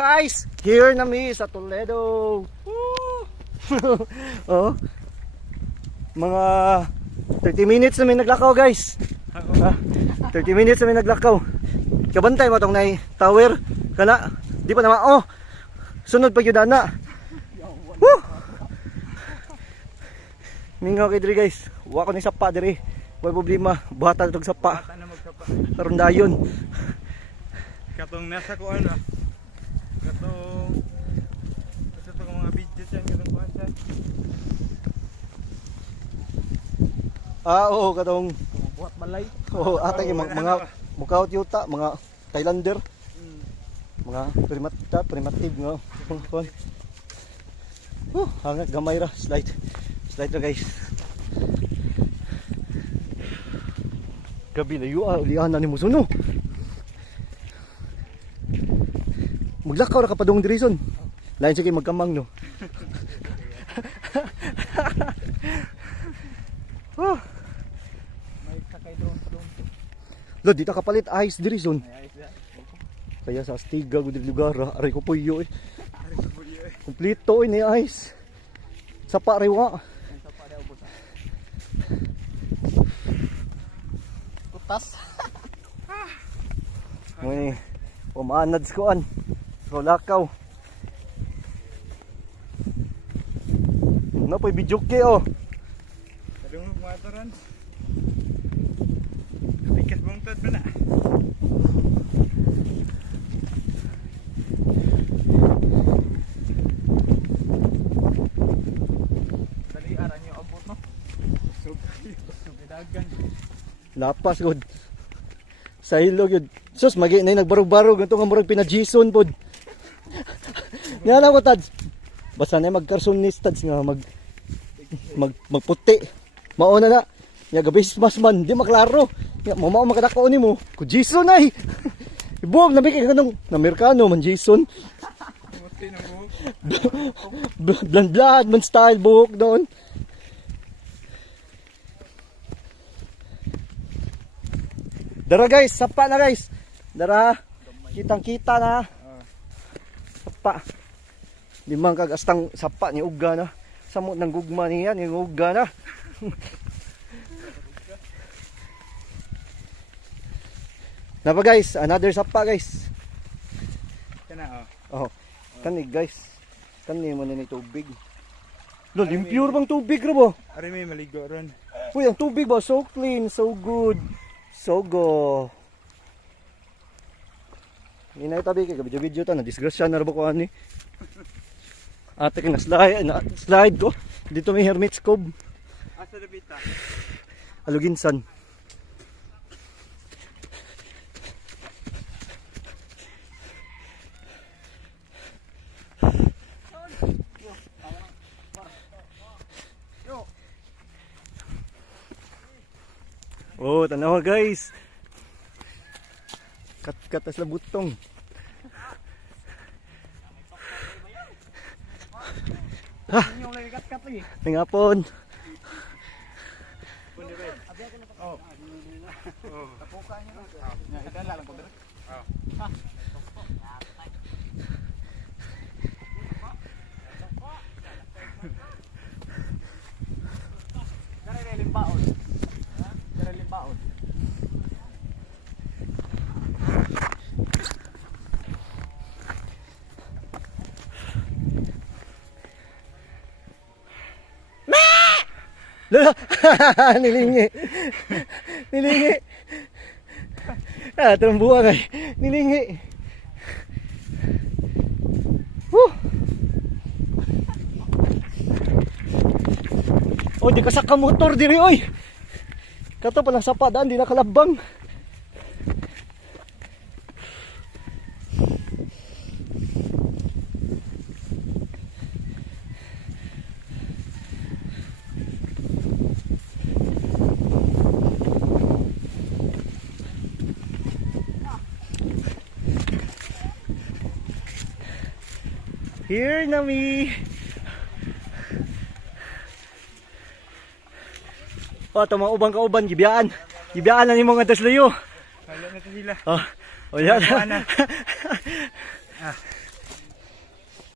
Guys, here na mi sa Toledo. Oh. Mga 30 minutes na may naglakaw, guys. 30 minutes na may naglakaw. Kabantay mo tong nay tower kana. Di pa naman oh. Sunod pa gyud ana. Woo! Mingaw kay diri, guys. Wa ko ni sapa diri. Way problema, buhatan tog sapa. Karon dayon. Katong nasa ko ano. Katong mga video dyan, katong kuhan dyan. Oo, katong Buhat balay. oo, ata yung mga mukaut yuta, mga Thailander. Mga primitive nga. Hangak gamay ra, slide ra, guys. Gabi layo, lian na ni Musuno. Maglakaw ra kapadong dirison. Lain sige magkamang no. May sakay drone pa doon. Lo, dito kapalit ice dirison. Kaya sa Astiga gud lugar, aray ko puyo eh. Kompleto ni ice. Sapa rewa. Kutas. May pumanad sa kuan. Lakaw. Napoy bijuke oh. Kadungog mga taran. Pikas bungtod ba na? Dali aran yung abot no? Subidagan. Lapas gud. Sa ilog yun. Sus, magi na nagbarog-barog. Ito nga murag pinajison pod. Nga lang ko, Tads. Basta na magkarsonis, Tads, nga magputi. Mauna na. Nga gabis mas man. Di maklaro. Nga mamao makadako ni mo. Ku Jason ay. Ibuog, nabikay ka nung Amerikano man Jason. Muti ng buhok. Bland man style buhok doon. Dara guys, sapa na guys. Dara, kitang-kita na. Sapa. Limang kagastang sapa ni uga na. Samot ng gugma niya ni uga na. Napa guys, another sapa guys. Kana Oh. Kani guys. Kani mo na ni tubig. Lo, limpure bang tubig ra ba? Ari may maligo ron. Uy, ang tubig ba so clean, so good. So go. Inay tabi kay video ta na disgrasya na ba ko ani. Ate kay slide ko. Dito may hermit cove. Asa dapita? Aluginsan. Oh, tanawa guys. Kat-katas la butong. Ha, Yung lagi kat-kat lagi. tingapon. Oh. Oh. Tapuka niya na. Ya, ikan lang ko dere. Oh. Dere limbaon. Dere limbaon. Nilingi. Nilingi. Ah, terumbuang ay. Nilingi. Oh, di kasaka motor diri oy. Kato palang sapadaan di nakalabang. Here na mi. O, ito mga ubang kauban, gibiyaan. Gibiyaan na ni mga tasluyo. Wala na to sila. Oh, o yan. Wala na. Ah.